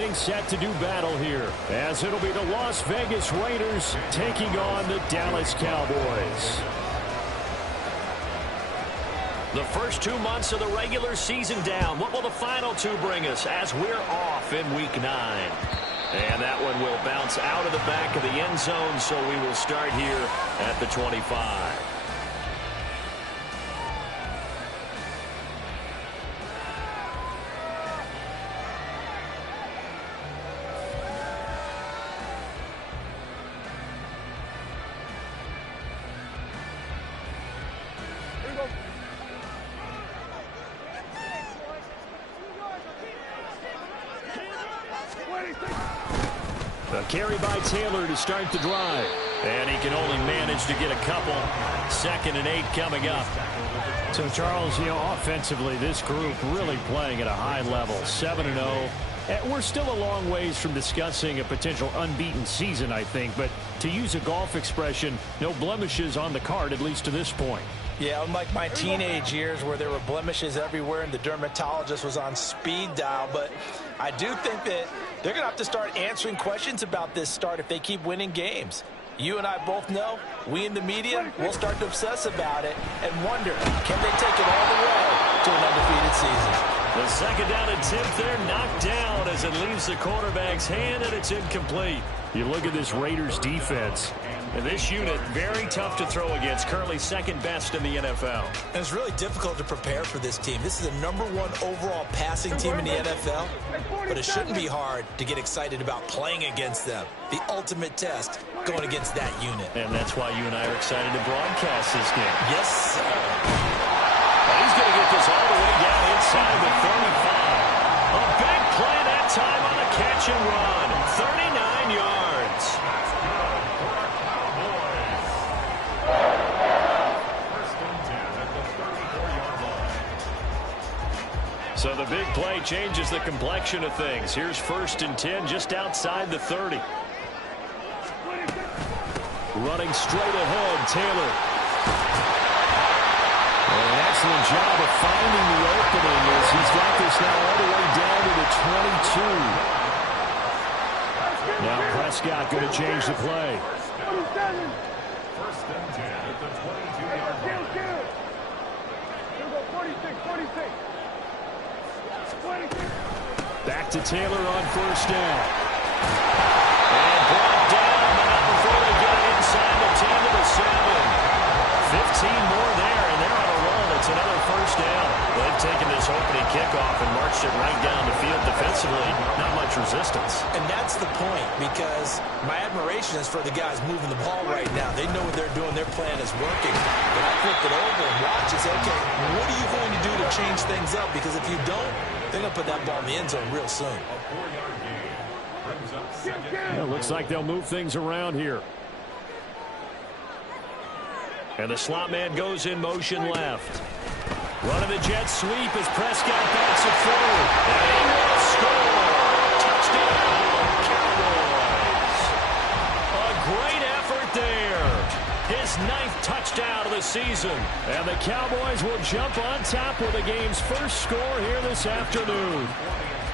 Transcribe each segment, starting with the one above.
Set to do battle here, as it'll be the Las Vegas Raiders taking on the Dallas Cowboys. The first 2 months of the regular season down. What will the final 2 bring us as we're off in Week 9? And that one will bounce out of the back of the end zone, so we will start here at the 25. A carry by Taylor to start the drive. And he can only manage to get a couple. 2nd and 8 coming up. So, Charles, offensively, this group really playing at a high level. 7-0. We're still a long ways from discussing a potential unbeaten season, I think. But to use a golf expression, no blemishes on the card, at least to this point. Yeah, unlike my teenage years where there were blemishes everywhere and the dermatologist was on speed dial. But I do think that they're going to have to start answering questions about this start if they keep winning games. You and I both know, we in the media, will start to obsess about it and wonder, can they take it all the way to an undefeated season? The 2nd down attempt there knocked down as it leaves the quarterback's hand, and it's incomplete. You look at this Raiders defense. And this unit, very tough to throw against, currently 2nd best in the NFL. And it's really difficult to prepare for this team. This is the #1 overall passing team in the NFL, but it shouldn't be hard to get excited about playing against them. The ultimate test going against that unit. And that's why you and I are excited to broadcast this game. Yes, sir. He's going to get this all the way down inside the 35. A big play that time on a catch and run. 39 yards. So the big play changes the complexion of things. Here's 1st and 10 just outside the 30. Running straight ahead, Taylor. An excellent job of finding the opening as he's got this now all the way down to the 22. Now Prescott going to change the play. 1st and 10 at the 22-yard line. 46. Back to Taylor on 1st down. And brought down, but not before they get it inside the 10 to the 7. 15 more there, and they're on a roll. It's another 1st down. They've taken this opening kickoff and marched it right down the field defensively. Not much resistance. And that's the point, because my admiration is for the guys moving the ball right now. They know what they're doing. Their plan is working. But I flip it over and watch and say, okay, what are you going to do to change things up? Because if you don't, they're going to put that ball in the end zone real soon. It looks like they'll move things around here. And the slot man goes in motion left. Running the jet sweep as Prescott backs it forward. And he will score. Touchdown, Cowboys. A great effort there. His 9th touchdown of the season. And the Cowboys will jump on top with the game's first score here this afternoon.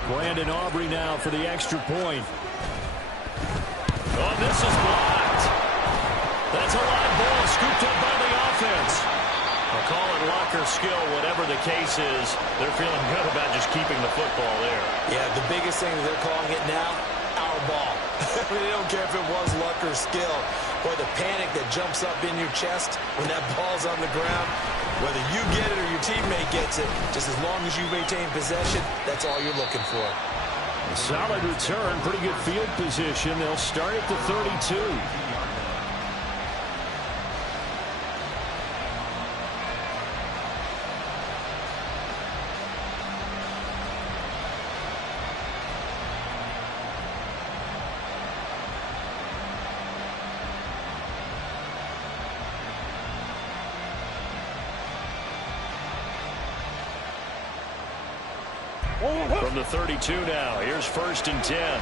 Brandon Aubrey now for the extra point. Oh, this is blocked. That's a live ball scooped up by the offense. I'll call it luck or skill, whatever the case is. They're feeling good about just keeping the football there. Yeah, the biggest thing that they're calling it now, our ball. They don't care if it was luck or skill. Boy, the panic that jumps up in your chest when that ball's on the ground, whether you get it or your teammate gets it, just as long as you maintain possession, that's all you're looking for. Solid return, pretty good field position. They'll start at the 32. From the 32 now, here's 1st and 10.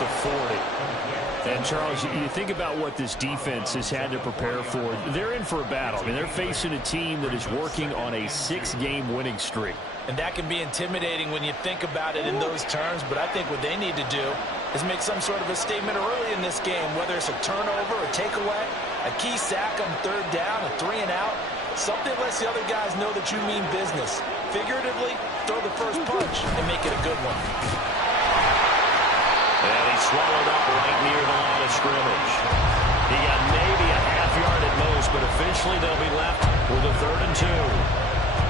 the 40. And, Charles, you think about what this defense has had to prepare for. They're in for a battle. I mean, they're facing a team that is working on a 6-game winning streak. And that can be intimidating when you think about it in those terms, but I think what they need to do is make some sort of a statement early in this game, whether it's a turnover, a takeaway, a key sack on third down, a 3-and-out, something lets the other guys know that you mean business. Figuratively, throw the first punch and make it a good one. And he swallowed up right near the line of scrimmage. He got maybe a half yard at most, but officially they'll be left with a 3rd and 2.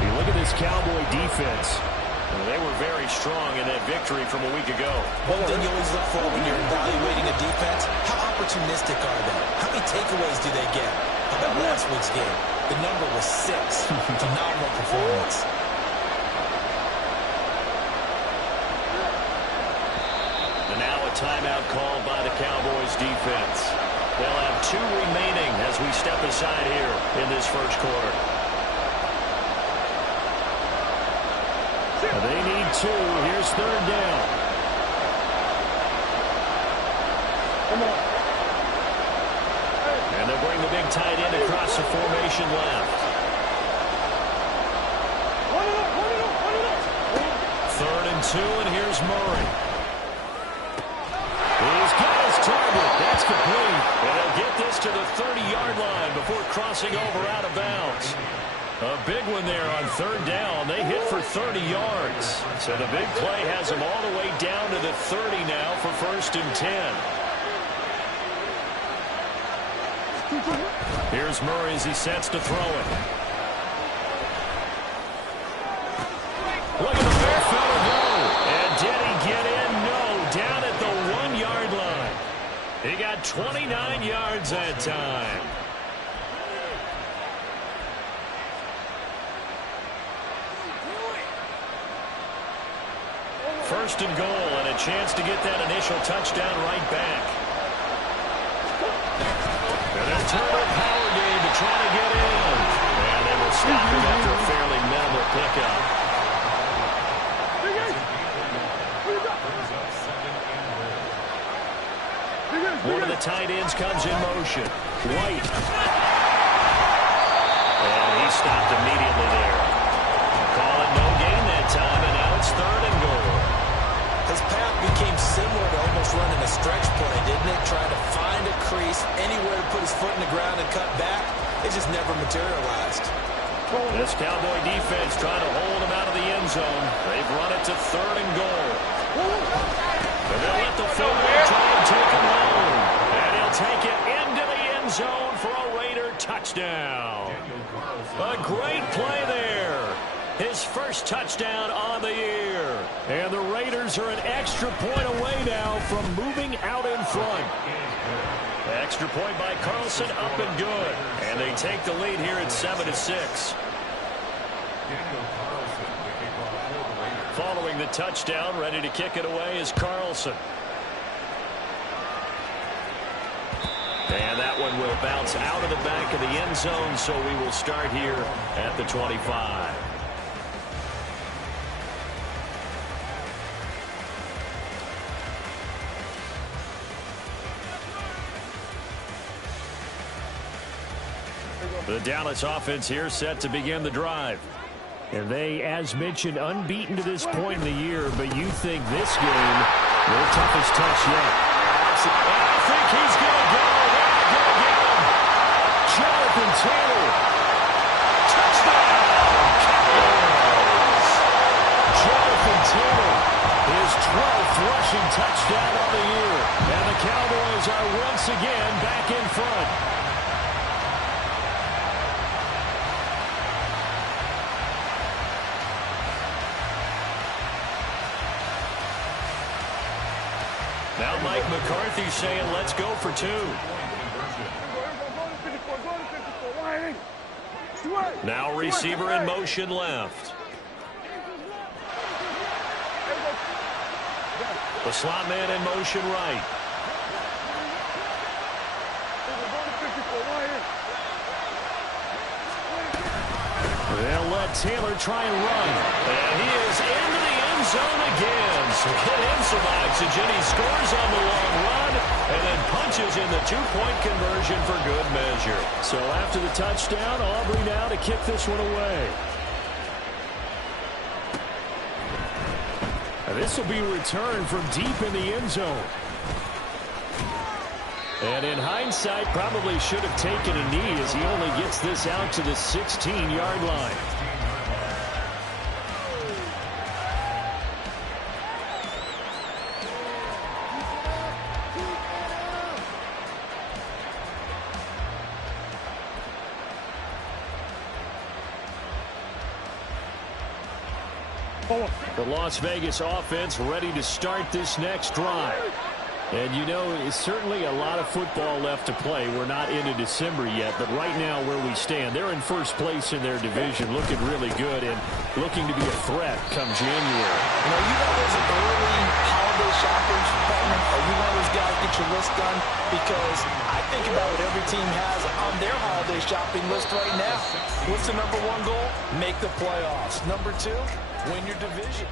You look at this Cowboy defense. Well, they were very strong in that victory from a week ago. One thing you always look for when you're evaluating a defense, how opportunistic are they? How many takeaways do they get? How about last week's game? The number was 6. Phenomenal performance. And now a timeout called by the Cowboys defense. They'll have 2 remaining as we step aside here in this first quarter. They need 2. Here's 3rd down. And they'll bring the big tight end across the formation left. 3rd and 2, and here's Murray. He's got his target. That's complete. And they'll get this to the 30-yard line before crossing over out of bounds. A big one there on 3rd down. They hit for 30 yards. So the big play has them all the way down to the 30 now for 1st and 10. Here's Murray as he sets to throw it. Look at the big fella go. And did he get in? No. Down at the 1-yard line. He got 29 yards that time. 1st and goal, and a chance to get that initial touchdown right back. And a turtle power game to try to get in. And they will stop him after a fairly minimal pickup. One of the tight ends comes in motion. White. And he stopped immediately there. Call it no gain that time, and now it's 3rd and goal. His path became similar to almost running a stretch play, didn't it? Trying to find a crease, anywhere to put his foot in the ground and cut back. It just never materialized. This Cowboy defense trying to hold him out of the end zone. They've run it to 3rd and goal. And they'll let the fullback try and take him home. And he'll take it into the end zone for a Raider touchdown. A great play there. His first touchdown on the year. And the Raiders are an extra point away now from moving out in front. Extra point by Carlson, up and good. And they take the lead here at 7-6. Following the touchdown, ready to kick it away is Carlson. And that one will bounce out of the back of the end zone, so we will start here at the 25. The Dallas offense here set to begin the drive. And they, as mentioned, unbeaten to this point in the year, but you think this game, their toughest test yet. And I think he's going to go. They're going to get him. Jonathan Taylor. Touchdown. Cowboys. Jonathan Taylor. His 12th rushing touchdown of the year. And the Cowboys are once again back in front. Now Mike McCarthy saying, let's go for 2. Now receiver in motion left. The slot man in motion right. They'll let Taylor try and run. And he is into the end zone again. So get him some oxygen. He scores on the long run and then punches in the two-point conversion for good measure. So after the touchdown, Aubrey now to kick this one away. This will be returned from deep in the end zone. And in hindsight, probably should have taken a knee as he only gets this out to the 16-yard line. The Las Vegas offense ready to start this next drive. And, you know, it's certainly a lot of football left to play. We're not into December yet, but right now where we stand, they're in first place in their division, looking really good and looking to be a threat come January. You know, those early holiday shoppers, partner, are you one of those guys get your list done? Because I think about what every team has on their holiday shopping list right now. What's the number one goal? Make the playoffs. Number two, win your division.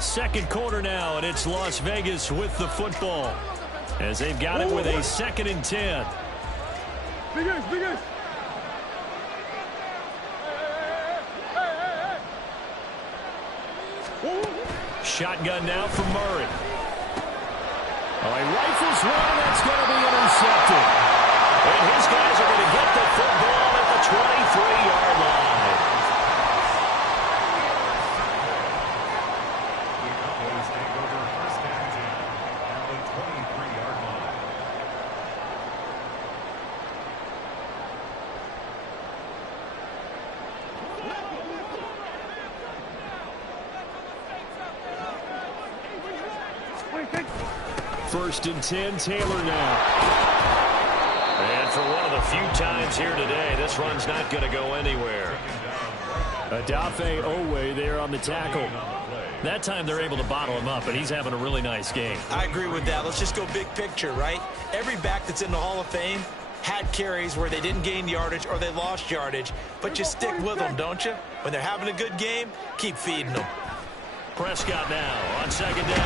Second quarter now, and it's Las Vegas with the football as they've got it with a 2nd and 10. Shotgun now from Murray. Oh, he rifles one, that's going to be intercepted. And his guys are going to get the football at the 23-yard line. First and 10, Taylor now. And for one of the few times here today, this run's not going to go anywhere. Odafe Owe there on the tackle. That time they're able to bottle him up, and he's having a really nice game. I agree with that. Let's just go big picture, right? Every back that's in the Hall of Fame had carries where they didn't gain yardage or they lost yardage, but you stick with them, don't you? When they're having a good game, keep feeding them. Prescott now on second down.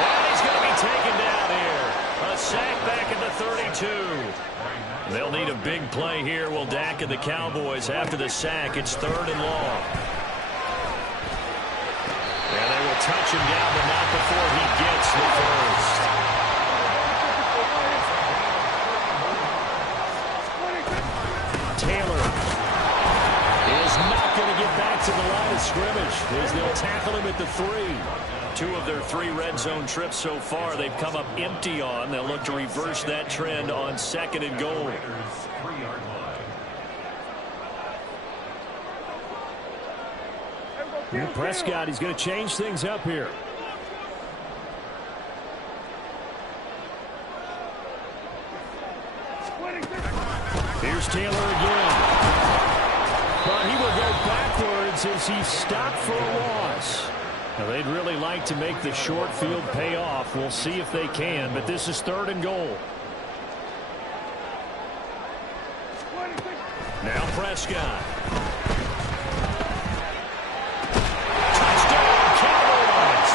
And he's going to be taken down here. A sack back at the 32. They'll need a big play here. Will Dak and the Cowboys after the sack. It's 3rd and long. And they will touch him down, but not before he gets the first. Taylor is not going to get back to the line of scrimmage as they'll tackle him at the 3. 2 of their 3 red zone trips so far they've come up empty on. They'll look to reverse that trend on 2nd and goal. Prescott, he's going to change things up here. Here's Taylor again. But he will go backwards as he's stopped for a loss. Now, they'd really like to make the short field pay off. We'll see if they can, but this is 3rd and goal. Now Prescott. Touchdown, Cowboys!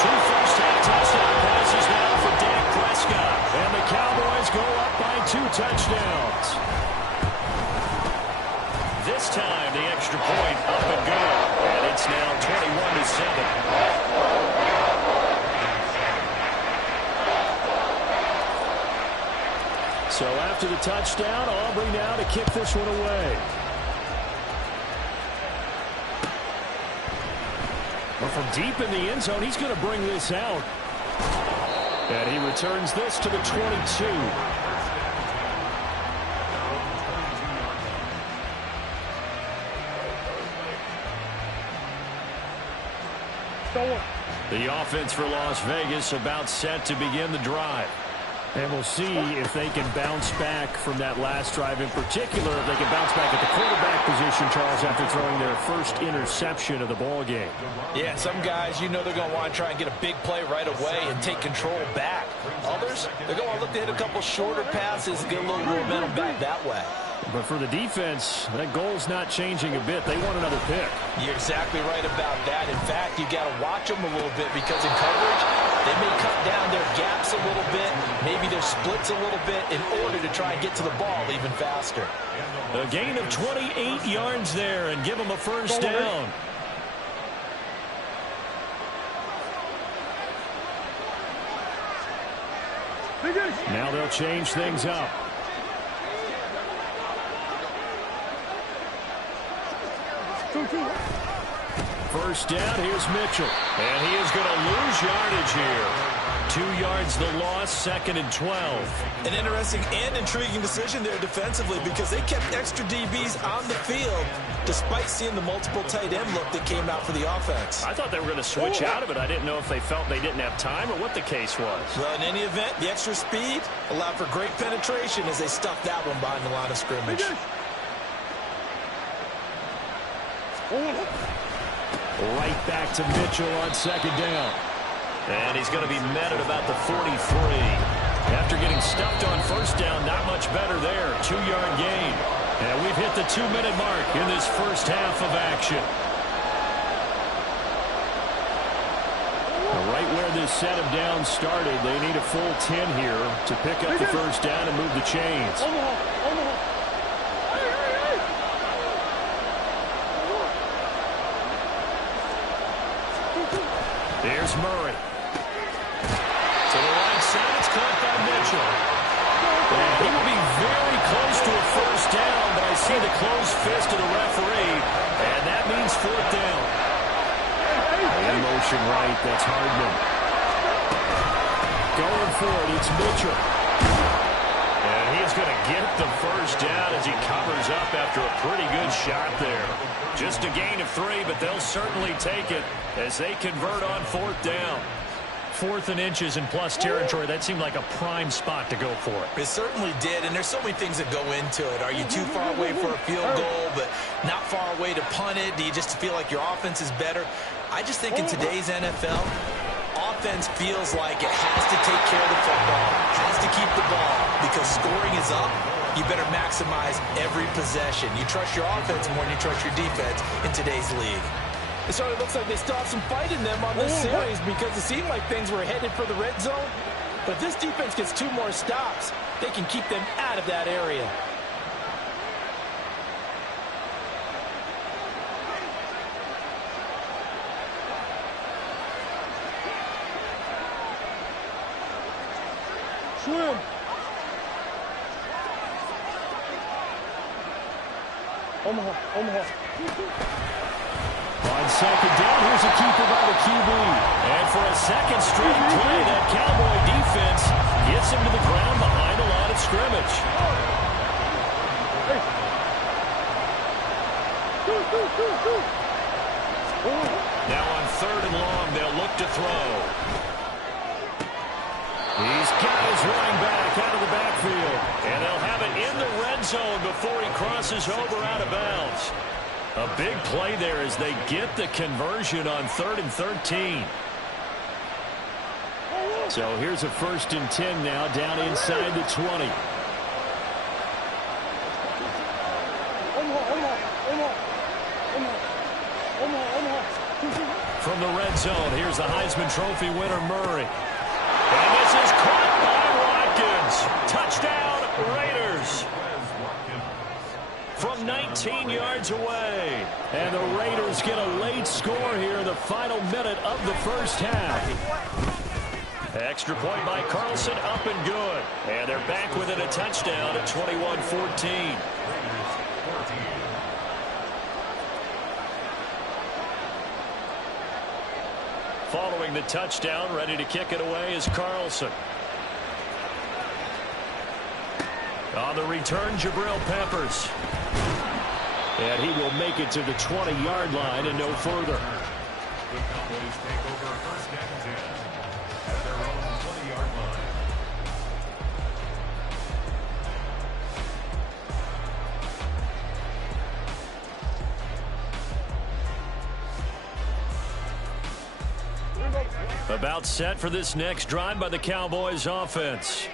2 first-half touchdown passes now for Dak Prescott. And the Cowboys go up by 2 touchdowns. This time, the extra point up and good. And it's now 21-7. So after the touchdown, Aubrey now to kick this one away. Well, from deep in the end zone, he's going to bring this out. And he returns this to the 22. The offense for Las Vegas about set to begin the drive. And we'll see if they can bounce back from that last drive. In particular, if they can bounce back at the quarterback position, Charles, after throwing their first interception of the ball game. Yeah, some guys, you know they're going to want to try and get a big play right away and take control back. Others, they're going to look to hit a couple shorter passes and get a little momentum back that way. But for the defense, that goal's not changing a bit. They want another pick. You're exactly right about that. In fact, you got to watch them a little bit because in coverage, they may cut down their gaps a little bit, maybe their splits a little bit in order to try and get to the ball even faster. A gain of 28 yards there and give them a first down. Now they'll change things up. First down, here's Mitchell. And he is going to lose yardage here. 2 yards the loss, 2nd and 12. An interesting and intriguing decision there defensively because they kept extra DBs on the field despite seeing the multiple tight end look that came out for the offense. I thought they were going to switch out of it. I didn't know if they felt they didn't have time or what the case was. Well, in any event, the extra speed allowed for great penetration as they stuffed that one behind the line of scrimmage. Right back to Mitchell on 2nd down. And he's going to be met at about the 43. After getting stuffed on first down, not much better there. 2-yard gain. And we've hit the 2-minute mark in this first half of action. Right where this set of downs started, they need a full 10 here to pick up the first down and move the chains. Here's Murray. To the right side, it's caught by Mitchell. And he will be very close to a first down, but I see the closed fist of the referee, and that means 4th down. In motion right, that's Hardman. Going for it, it's Mitchell. And he's going to get the first down as he covers up after a pretty good shot there. Just a gain of 3, but they'll certainly take it as they convert on 4th down. 4th and inches in plus territory. That seemed like a prime spot to go for it. It certainly did, and there's so many things that go into it. Are you too far away for a field goal, but not far away to punt it? Do you just feel like your offense is better? I just think in today's NFL, offense feels like it has to take care of the football, has to keep the ball, because scoring is up. You better maximize every possession. You trust your offense more than you trust your defense in today's league. It sort of looks like they still have some fight in them on this series because it seemed like things were headed for the red zone. But if this defense gets 2 more stops, they can keep them out of that area. Swim. Omaha. On 2nd down, here's a keeper by the QB. And for a 2nd straight play, that Cowboy defense gets him to the ground behind the line of scrimmage. Now on 3rd and long, they'll look to throw. He's got his running back out of the backfield. And they'll have it in the red zone before he crosses over out of bounds. A big play there as they get the conversion on 3rd and 13. So here's a 1st and 10 now down inside the 20. From the red zone, here's the Heisman Trophy winner, Murray. And this is caught by Watkins. Touchdown, Raiders. From 19 yards away. And the Raiders get a late score here in the final minute of the first half. Extra point by Carlson, up and good. And they're back within a touchdown at 21-14. Following the touchdown, ready to kick it away is Carlson. On the return, Jabril Peppers. And he will make it to the 20-yard line and no further. The Cowboys take over 1st and 10 at their own 20-yard line. About set for this next drive by the Cowboys offense.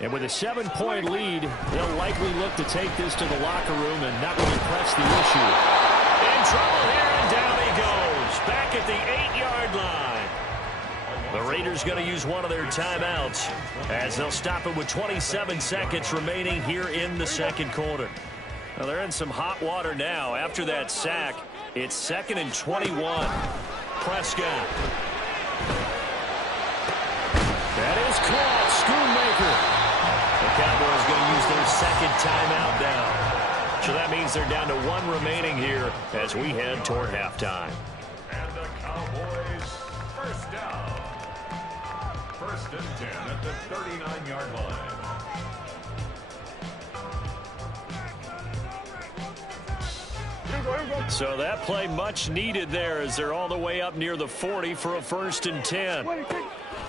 And with a 7-point lead, they'll likely look to take this to the locker room and not really press the issue. In trouble here, and down he goes. Back at the 8-yard line. The Raiders going to use one of their timeouts as they'll stop it with 27 seconds remaining here in the second quarter. Well, they're in some hot water now. After that sack, it's 2nd and 21. Prescott. That is caught. Schoonmaker. The Cowboys going to use their second timeout now. So that means they're down to 1 remaining here as we head toward halftime. And the Cowboys first down. 1st and 10 at the 39-yard line. So that play much needed there as they're all the way up near the 40 for a 1st and 10.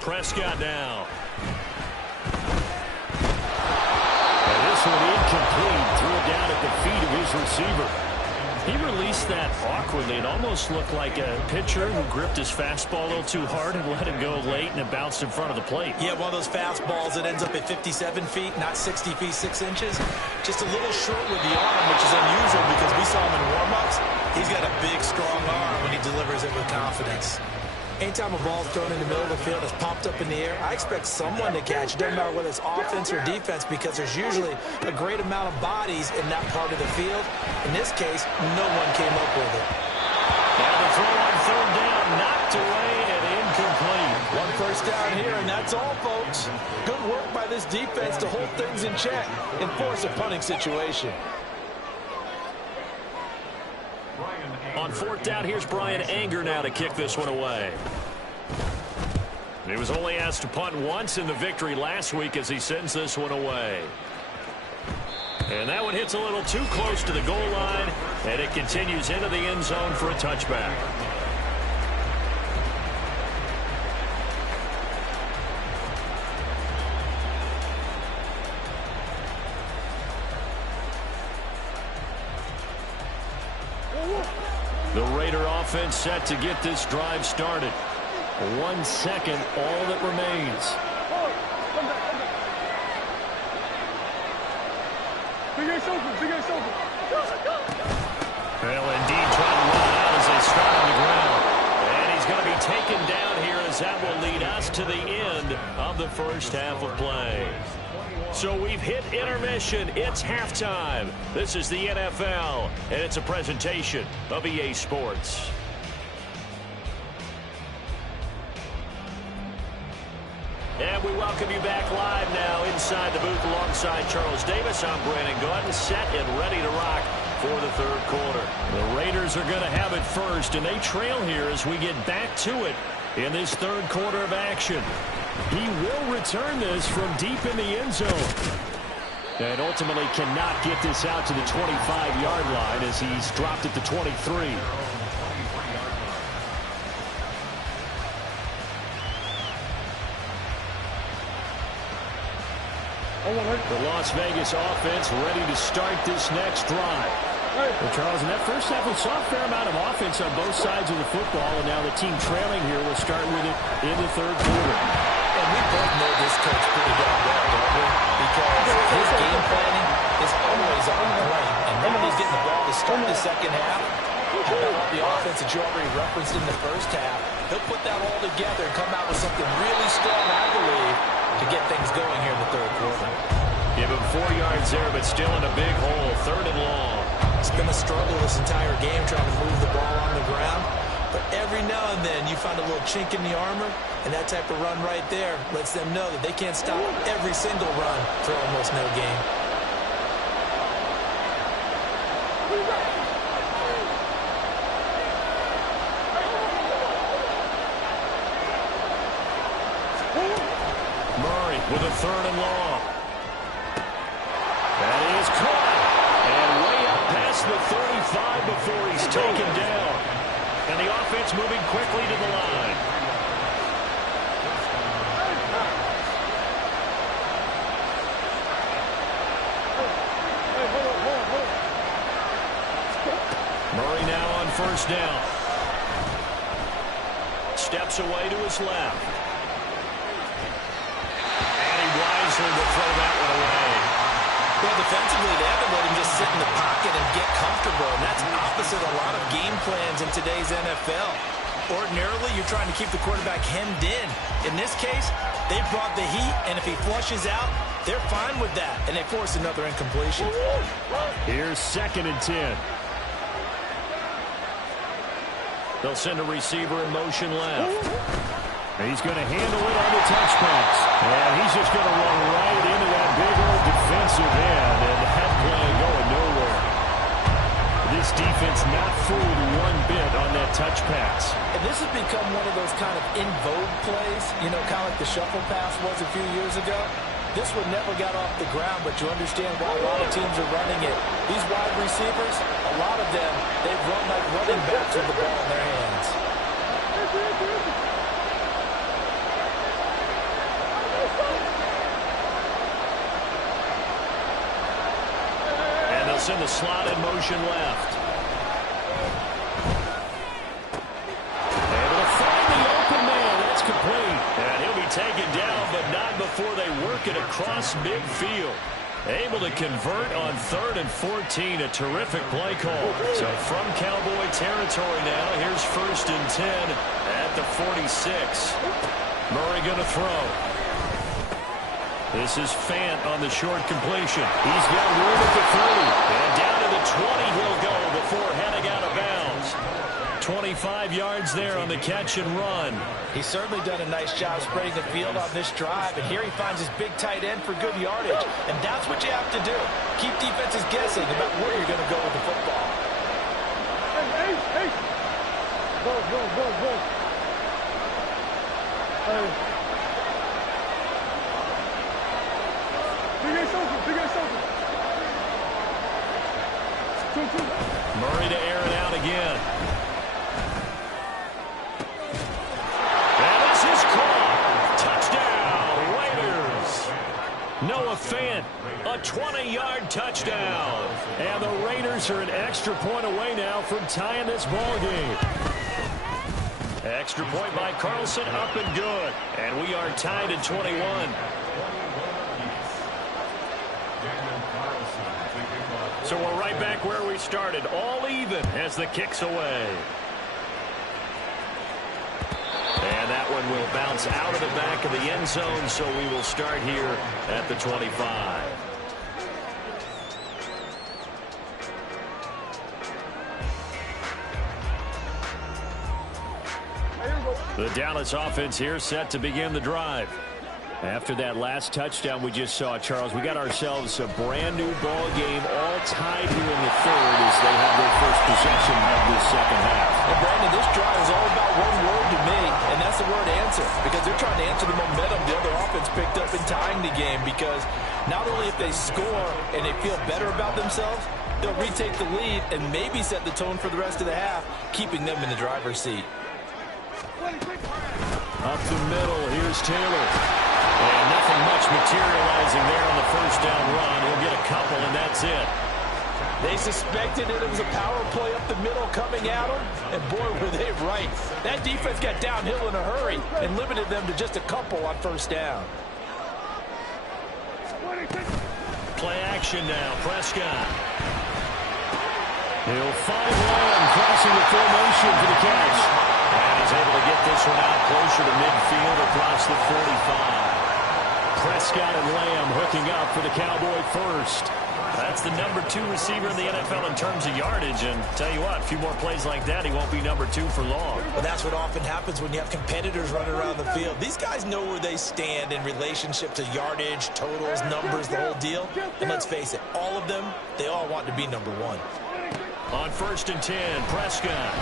Prescott now. And this one incomplete. Threw it down at the feet of his receiver. He released that awkwardly. It almost looked like a pitcher who gripped his fastball a little too hard and let it go late, and it bounced in front of the plate. Yeah, one of those fastballs that ends up at 57 feet, not 60 feet, 6 inches. Just a little short with the arm, which is unusual because we saw him in warm-ups. He's got a big, strong arm when he delivers it with confidence. Anytime a ball's thrown in the middle of the field, it's popped up in the air, I expect someone to catch it. Doesn't matter whether it's offense or defense because there's usually a great amount of bodies in that part of the field. In this case, no one came up with it. Now the throw on 3rd down, knocked away and incomplete. 1 first down here, and that's all, folks. Good work by this defense to hold things in check and force a punting situation. On 4th down, here's Brian Anger now to kick this one away. He was only asked to punt once in the victory last week as he sends this one away. And that one hits a little too close to the goal line, and it continues into the end zone for a touchback. The Raider offense set to get this drive started. 1 second, all that remains. Well, indeed, trying to run it out as they start on the ground. And he's going to be taken down here as that will lead us to the end of the first half of play. So we've hit intermission. It's halftime. This is the NFL, and it's a presentation of EA Sports. And we welcome you back live now inside the booth alongside Charles Davis. I'm Brandon Gaudin, set and ready to rock for the 3rd quarter. The Raiders are going to have it first, and they trail here as we get back to it in this 3rd quarter of action. He will return this from deep in the end zone. And ultimately cannot get this out to the 25-yard line as he's dropped it to 23. The Las Vegas offense ready to start this next drive. Well, Charles, in that first half, we saw a fair amount of offense on both sides of the football, and now the team trailing here will start with it in the 3rd quarter. And we both know this coach pretty darn well, don't we? Because his game planning is always on point. And now he's getting the ball to start the second half. How about all the offense that you already referenced in the first half? He'll put that all together and come out with something really strong, I believe, to get things going here in the 3rd quarter. Give him 4 yards there, but still in a big hole. 3rd and long. It's been a struggle this entire game trying to move the ball on the ground. But every now and then you find a little chink in the armor, and that type of run right there lets them know that they can't stop every single run for almost no gain. Murray with a 3rd and long. That is caught. And way up past the 35 before he's taken down. And the offense moving quickly to the line. Murray now on 1st down. Steps away to his left. And he wisely will throw that defensively, they haven't let him just sit in the pocket and get comfortable, and that's opposite a lot of game plans in today's NFL. Ordinarily, you're trying to keep the quarterback hemmed in. In this case, they brought the heat, and if he flushes out, they're fine with that, and they force another incompletion. Here's 2nd and 10. They'll send a receiver in motion left. He's going to handle it on the touch pass. And he's just going to run right into that big old defensive end, and that play going nowhere. This defense not fooled one bit on that touch pass. And this has become one of those kind of in vogue plays, you know, kind of like the shuffle pass was a few years ago. This one never got off the ground, but you understand why a lot of teams are running it. These wide receivers, a lot of them, they run like running backs with the ball in their hands. And they'll send the slot in motion left. Able to find the open man. That's complete. And he'll be taken down, but not before they work it across midfield. Able to convert on 3rd and 14. A terrific play call. So from Cowboy territory now, here's 1st and 10 at the 46. Murray going to throw. This is Fant on the short completion. He's got room at the 30. And down to the 20 he'll go before heading out of bounds. 25 yards there on the catch and run. He's certainly done a nice job spreading the field on this drive, and here he finds his big tight end for good yardage. And that's what you have to do. Keep defenses guessing about where you're going to go with the football. Hey. Go. Hey. Big ass open. Murray to air it out again. And this is caught. Touchdown, Raiders. Noah Fant, a 20-yard touchdown. And the Raiders are an extra point away now from tying this ball game. Extra point by Carlson, up and good. And we are tied at 21. So we're right back where we started, all even as the kick's away. And that one will bounce out of the back of the end zone, so we will start here at the 25. The Dallas offense here set to begin the drive. After that last touchdown we just saw, Charles, we got ourselves a brand new ball game, all tied here in the 3rd as they have their first possession of this 2nd half. And Brandon, this drive is all about one word to me, and that's the word answer, because they're trying to answer the momentum the other offense picked up in tying the game, because not only if they score and they feel better about themselves, they'll retake the lead and maybe set the tone for the rest of the half, keeping them in the driver's seat. Up the middle, here's Taylor. And nothing much materializing there on the 1st down run. He'll get a couple, and that's it. They suspected it was a power play up the middle coming at them, and boy, were they right. That defense got downhill in a hurry and limited them to just a couple on 1st down. Play action now, Prescott. He'll find Lamb crossing the formation for the catch. And he's able to get this one out closer to midfield across the 45. Prescott and Lamb hooking up for the Cowboy first. That's the number 2 receiver in the NFL in terms of yardage. And tell you what, a few more plays like that, he won't be number 2 for long. Well, that's what often happens when you have competitors running around the field. These guys know where they stand in relationship to yardage, totals, numbers, the whole deal. And let's face it, all of them, they all want to be number 1. On 1st and 10, Prescott.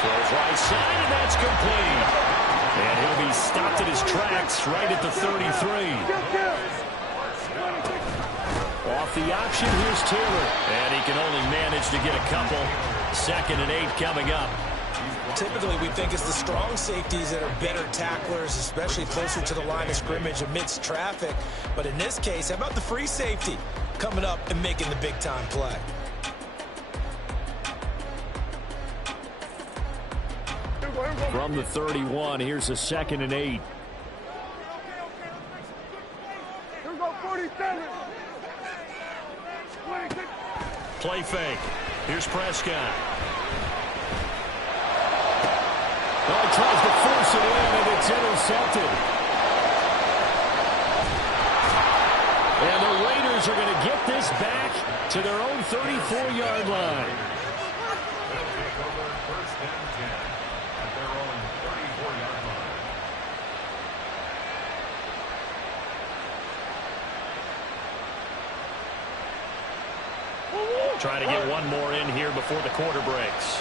Throws right side, and that's complete. And he'll be stopped at his tracks right at the 33. Off the option, here's Taylor. And he can only manage to get a couple. 2nd and 8 coming up. Typically, we think it's the strong safeties that are better tacklers, especially closer to the line of scrimmage amidst traffic. But in this case, how about the free safety coming up and making the big-time play? From the 31, here's a 2nd and 8. Here we go, 40. Play fake. Here's Prescott. Well, he tries to force it in, and it's intercepted. And the Raiders are going to get this back to their own 34-yard line. They'll take over first and 10 at their own 34-yard line. Trying to get one more in here before the quarter breaks.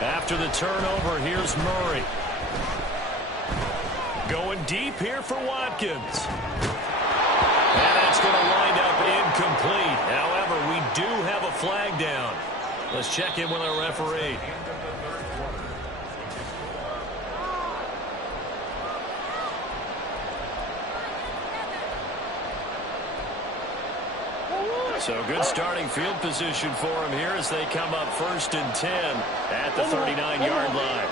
After the turnover, here's Murray. Going deep here for Watkins. And that's going to wind up incomplete. However, we do have a flag down. Let's check in with our referee. So good starting field position for him here as they come up first and 10 at the 39-yard line.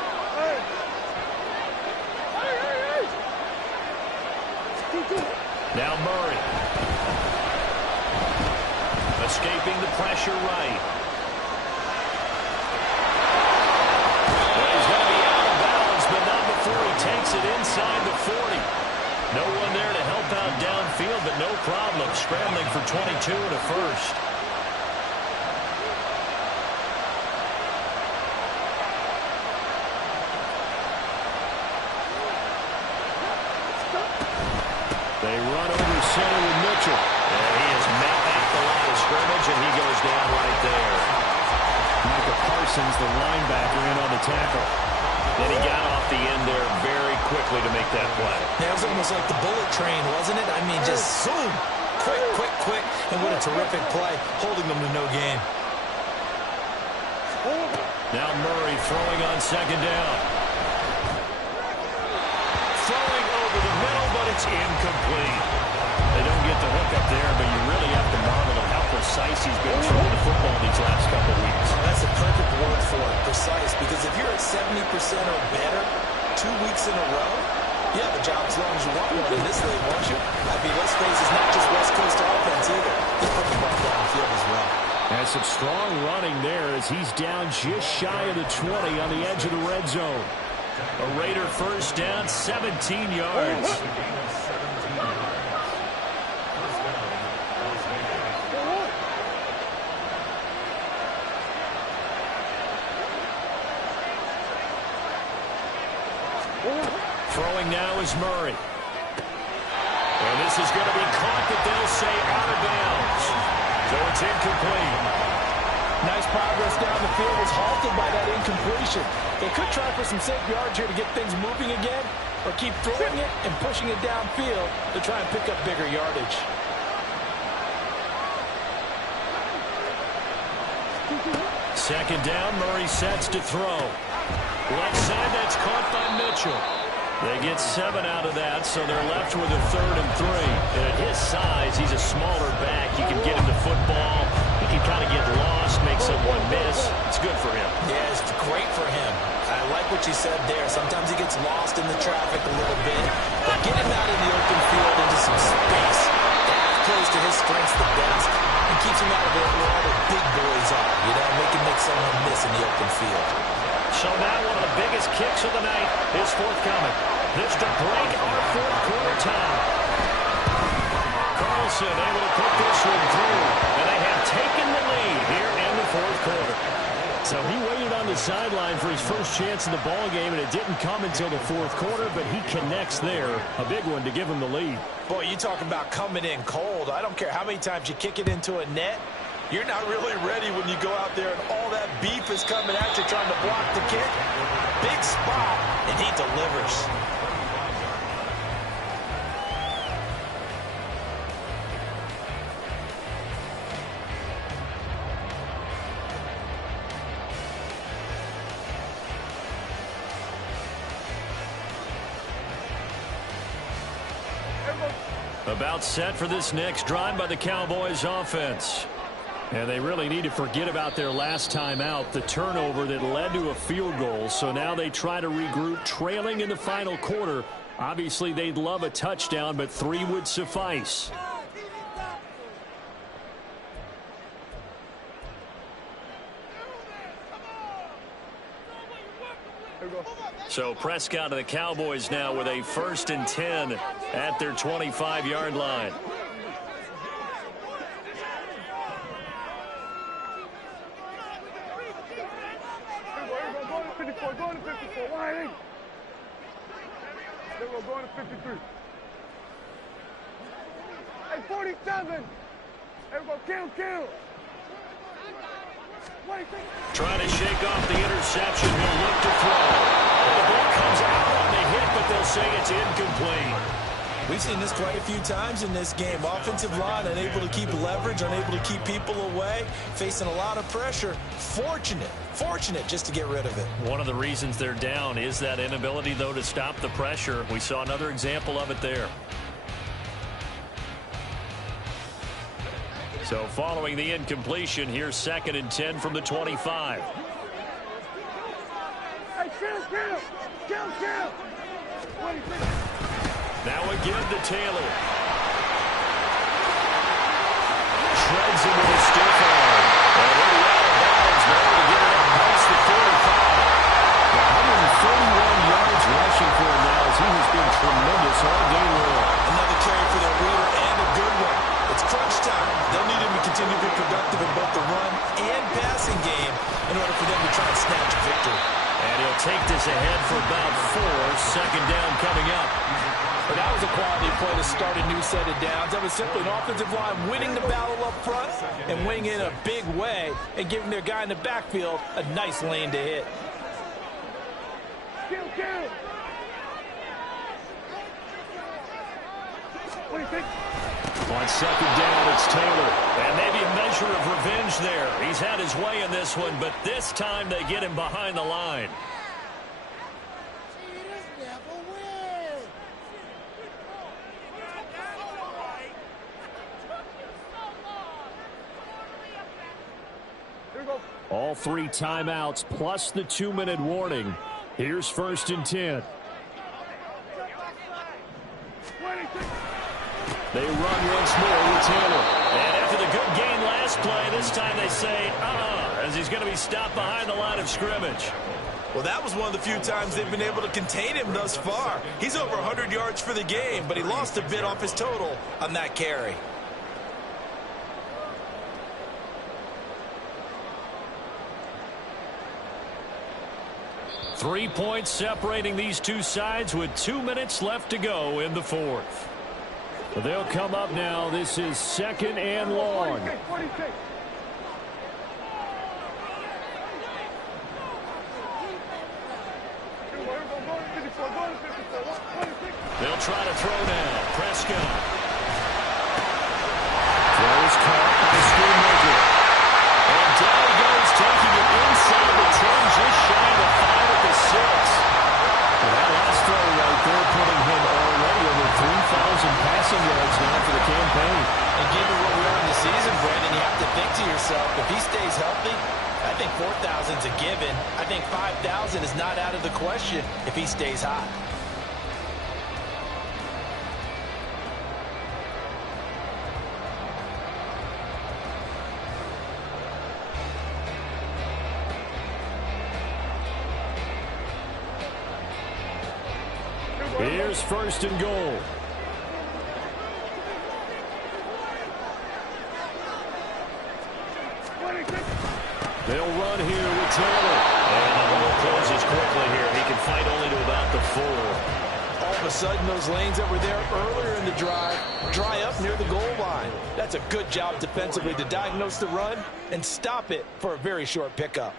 Now Murray. Escaping the pressure right. Well, he's going to be out of bounds, but not before he takes it inside the 40. No one there to help out downfield, but no problem. Scrambling for 22 and a first. They run over center with Mitchell. And he is met at the line of scrimmage, and he goes down right there. Micah Parsons, the linebacker, in on the tackle. Then he got off the end there very quickly to make that play. That was almost like the bullet train, wasn't it? I mean, just zoom. Quick, quick, quick. And what a terrific play, holding them to no gain. Now Murray throwing on second down. Throwing over the middle, but it's incomplete. They don't get the hook up there, but you really have to marvel at how precise he's been throwing the football these last couple of weeks. That's a perfect word for it, precise, because if you're at 70% or better 2 weeks in a row, you have a job as long as you want one in this league, won't you? I mean, let's face it, it's not just West Coast offense either. He's putting the ball downfield as well. And some strong running there as he's down just shy of the 20 on the edge of the red zone. A Raider first down, 17 yards. Throwing now is Murray. And this is going to be caught, but they'll say out of bounds. So it's incomplete. Nice progress down the field was halted by that incompletion. They could try for some safe yards here to get things moving again, or keep throwing it and pushing it downfield to try and pick up bigger yardage. Second down, Murray sets to throw. Left side, that's caught by Mitchell. They get 7 out of that, so they're left with a 3rd and 3. And at his size, he's a smaller back. You can get him the football. He can kind of get lost, make someone miss. It's good for him. Yeah, it's great for him. I like what you said there. Sometimes he gets lost in the traffic a little bit. But get him out in the open field into some space. That plays to his strengths the best. And keeps him out of there where all the big boys are. You know, make someone miss in the open field. So now one of the biggest kicks of the night is forthcoming. This to break our fourth quarter tie. Carlson able to put this one through. And they have taken the lead here in the fourth quarter. So he waited on the sideline for his first chance in the ball game, and it didn't come until the fourth quarter, but he connects there. A big one to give him the lead. Boy, you talk about coming in cold. I don't care how many times you kick it into a net. You're not really ready when you go out there and all that beef is coming at you trying to block the kick. Big spot, and he delivers. About set for this next drive by the Cowboys offense. And they really need to forget about their last time out, the turnover that led to a field goal. So now they try to regroup, trailing in the final quarter. Obviously, they'd love a touchdown, but 3 would suffice. So Prescott and the Cowboys now with a 1st and 10 at their 25-yard line. Going to 54. Why ain't? They were going to 53. Hey, 47. They were going to kill. Trying to shake off the interception. He'll look to throw. The ball comes out on the hit, but they'll say it's incomplete. We've seen this quite a few times in this game. Offensive line unable to keep leverage, unable to keep people away, facing a lot of pressure. Fortunate just to get rid of it. One of the reasons they're down is that inability, though, to stop the pressure. We saw another example of it there. So following the incompletion, here's 2nd and 10 from the 25. Hey, kill. Now again to Taylor. Shreds into the stiff arm. And he'll be out of bounds. They're able to get it up past the 45. 131 yards rushing for him now as he has been tremendous all day long. Another carry for their leader and a good one. It's crunch time. They'll need him to continue to be productive in both the run and passing game in order for them to try and snatch a victory. And he'll take this ahead for about 4. 2nd down coming up. But that was a quality play to start a new set of downs. That was simply an offensive line winning the battle up front and winning in a big way and giving their guy in the backfield a nice lane to hit. Kill. What do you think? On 2nd down, it's Taylor. And maybe a measure of revenge there. He's had his way in this one, but this time they get him behind the line. All 3 timeouts plus the 2-minute warning. Here's 1st and 10. They run once more with Taylor. And after the good gain last play, this time they say, as he's going to be stopped behind the line of scrimmage. Well, that was one of the few times they've been able to contain him thus far. He's over 100 yards for the game, but he lost a bit off his total on that carry. Three points separating these two sides with 2 minutes left to go in the 4th. They'll come up now. This is 2nd and long. They'll try to throw now. Prescott. Throws caught by the Schoonmaker. And down he goes, taking it inside the 10, just shy of the 5 at the 6. That last throw right there putting him already over 3,000 passing yards now for the campaign. And given where we are in the season, Brandon, you have to think to yourself, if he stays healthy, I think 4,000's a given. I think 5,000 is not out of the question if he stays hot. Here's 1st and goal. They'll run here with Taylor. And the ball closes quickly here. He can fight only to about the 4. All of a sudden, those lanes that were there earlier in the drive dry up near the goal line. That's a good job defensively to diagnose the run and stop it for a very short pickup.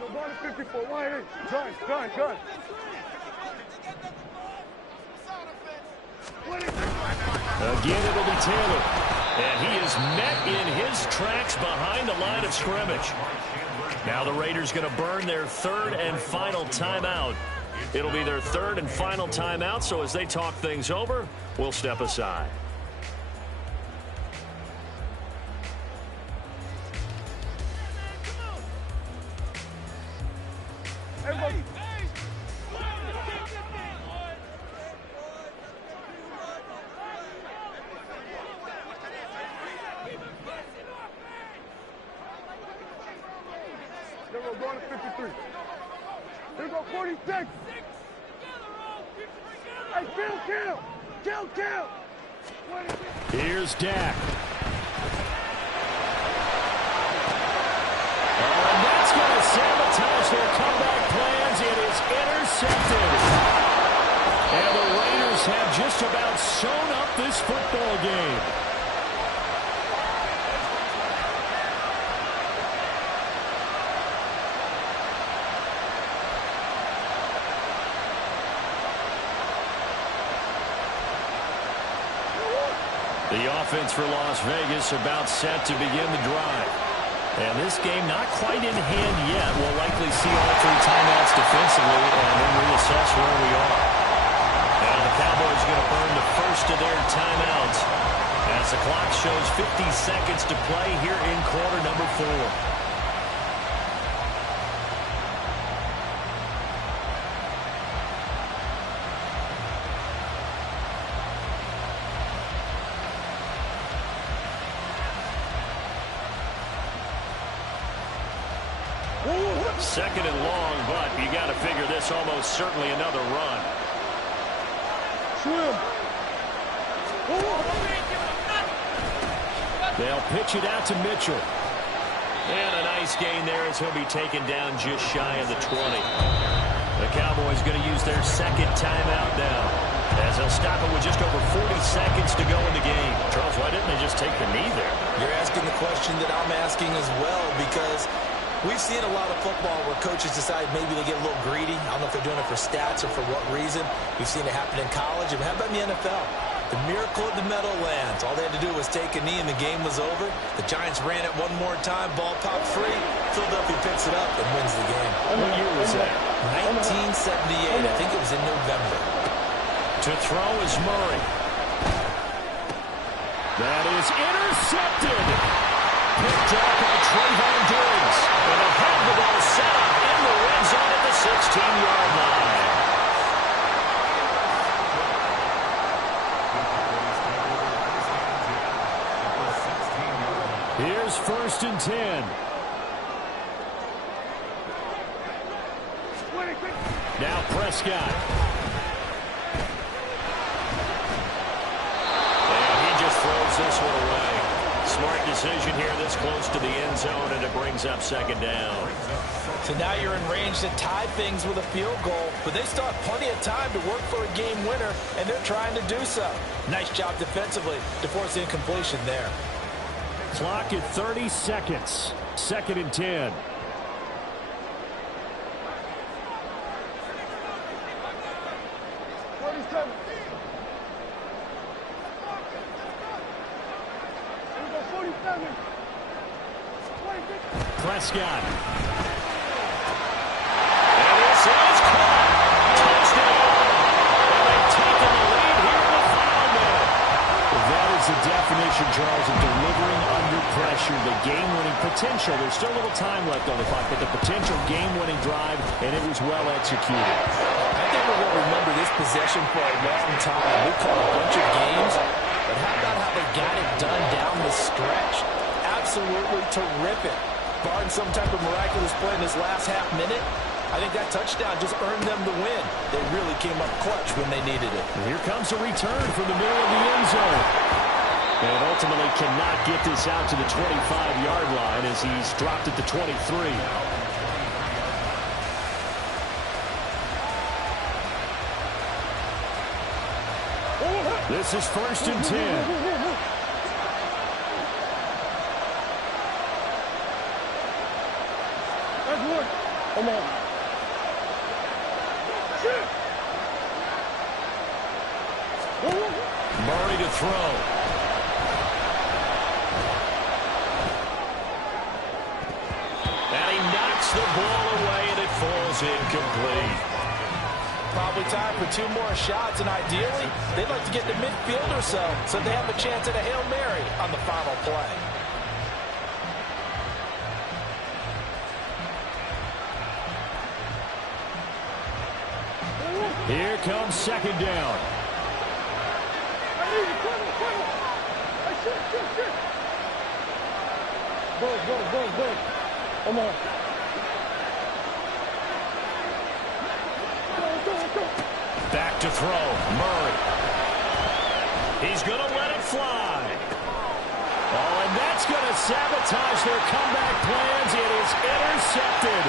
go ball to 54. Wide in. Gun. Again, it'll be Taylor. And he is met in his tracks behind the line of scrimmage. Now the Raiders going to burn their third and final timeout. It'll be their third and final timeout, so as they talk things over, we'll step aside. Everybody. Here we go, going to 53. Here we go, 46. Hey, kill. Here's Dak. And that's going to sabotage their comeback plans. It is intercepted. And the Raiders have just about sewn up this football game. The offense for Las Vegas about set to begin the drive. And this game not quite in hand yet. We'll likely see all three timeouts defensively and then reassess where we are. And the Cowboys going to burn the first of their timeouts as the clock shows 50 seconds to play here in quarter number 4. Second and long, but you got to figure this almost certainly another run. Swim. They'll pitch it out to Mitchell. And a nice gain there as he'll be taken down just shy of the 20. The Cowboys going to use their second timeout now, as they'll stop it with just over 40 seconds to go in the game. Charles, why didn't they just take the knee there? You're asking the question that I'm asking as well, because we've seen a lot of football where coaches decide maybe they get a little greedy. I don't know if they're doing it for stats or for what reason. We've seen it happen in college. And how about in the NFL? The miracle of the Meadowlands. All they had to do was take a knee and the game was over. The Giants ran it one more time. Ball popped free. Philadelphia picks it up and wins the game. What year was that? 1978. I think it was in November. To throw is Murray. That is intercepted. Picked up by Trayvon Diggs. And they'll have the ball set up in the red zone at the 16-yard line. Here's 1st and 10. Now Prescott. And he just throws this one away. Smart decision here this close to the end zone, and it brings up second down. So now you're in range to tie things with a field goal, but they still have plenty of time to work for a game winner, and they're trying to do so. Nice job defensively to force incompletion there. Clock at 30 seconds. 2nd and 10. Prescott. And this is caught. Touchdown. And they've taken the lead here in the final minute. That is the definition, Charles, of delivering under pressure. The game-winning potential. There's still a little time left on the clock, but the potential game-winning drive, and it was well executed. I think we're going to remember this possession for a long time. We call a bunch of games, but how about how they got it done down the stretch? Absolutely terrific. Barring some type of miraculous play in this last half minute, I think that touchdown just earned them the win. They really came up clutch when they needed it. And here comes a return from the middle of the end zone. And ultimately cannot get this out to the 25-yard line as he's dropped at the 23. This is 1st and 10. Come on. Shit. Murray to throw. And he knocks the ball away, and it falls incomplete. Probably time for 2 more shots, and ideally, they'd like to get to midfield or so they have a chance at a Hail Mary on the final play. Here comes second down. I need you. Come. Hey, shit. Go. Come on. Go. Back to throw. Murray. He's going to let it fly. Oh, and that's going to sabotage their comeback plans. It is intercepted.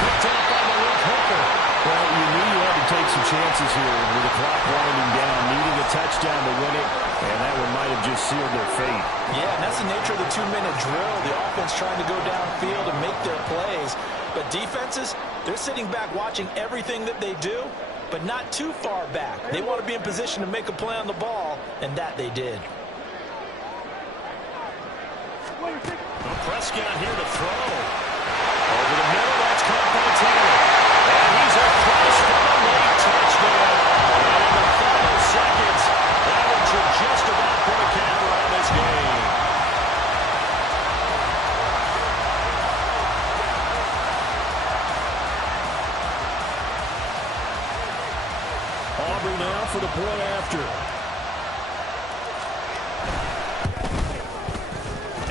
Picked up by Malik Hooker. Well, you knew you had to take some chances here with the clock winding down, needing a touchdown to win it, and that one might have just sealed their fate. Yeah, and that's the nature of the 2-minute drill. The offense trying to go downfield and make their plays. But defenses, they're sitting back watching everything that they do, but not too far back. They want to be in position to make a play on the ball, and that they did. Prescott here to throw. Over the middle, that's caught by Taylor. And he's across for a late touchdown. And in the final seconds, that one should just about put a cap on this game. Aubrey now for the point after.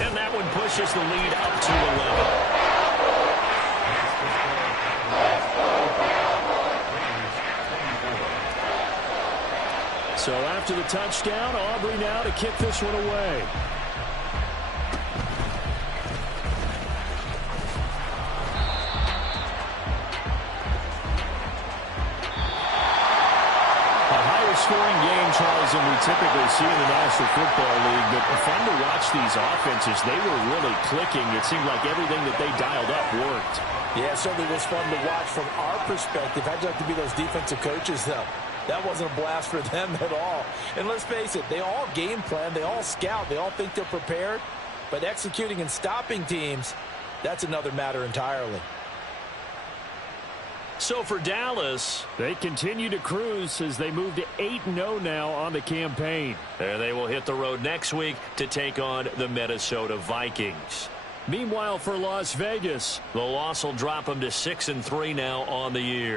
And that one pushes the lead up to 11. So after the touchdown, Aubrey now to kick this one away. Scoring game, Charles, than we typically see in the National Football League, but fun to watch these offenses. They were really clicking. It seemed like everything that they dialed up worked. Yeah, it certainly was fun to watch from our perspective. I'd like to be those defensive coaches, though. That wasn't a blast for them at all. And let's face it, they all game plan, they all scout, they all think they're prepared. But executing and stopping teams, that's another matter entirely. So for Dallas, they continue to cruise as they move to 8-0 now on the campaign. And they will hit the road next week to take on the Minnesota Vikings. Meanwhile, for Las Vegas, the loss will drop them to 6-3 now on the year.